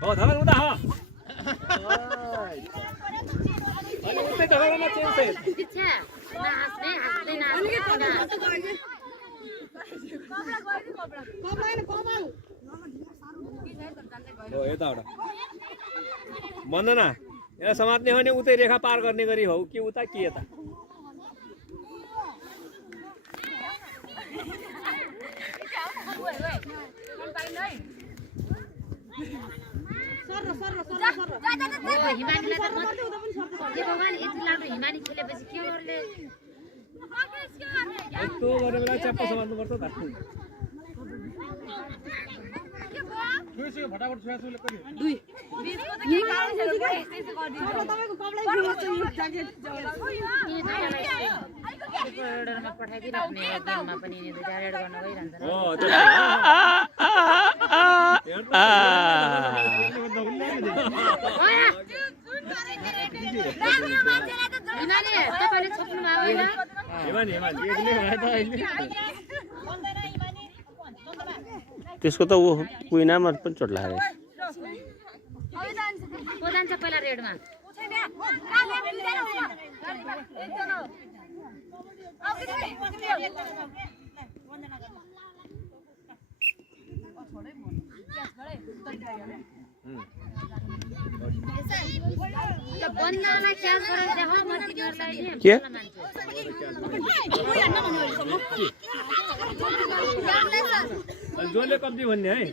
हो धवन उता हो अनि उतै धवनमा चेन्ज है इच्छा नाच्ने हाँस्दै नाच्ने हो यताबाट बन्दना यहाँ समात्ने हो भने उतै रेखा पार गर्ने गरी हो कि उता कि यता हिमानीलाई त के भगवान यति लाम्रो हिमानी खेलेपछि के गर्ले यस्तो गर्ने बेला च्याप्प समात्नु पर्छ त फटाफट सुले पनि दुई बीचको त के कारण छ यस्तो गरिदिनु तपाईको कपलाई फेमस छ यो ज्याकेट अर्डरमा पठाइदिराख्ने गेममा पनि यिनी दुईटा रेड गर्न गइरहन्छ हो हिमानी तपाईले छोप्नु भयो हैन हिमानी एकले भए त अहिले त्यसको त ऊ कुइनामा पनि चोट लाग्यो को जान्छ पहिला रेडमा बन्नालाई क्याच गरेर देखाउ म तिनीहरुलाई नि के जोले कम्ती भन्ने है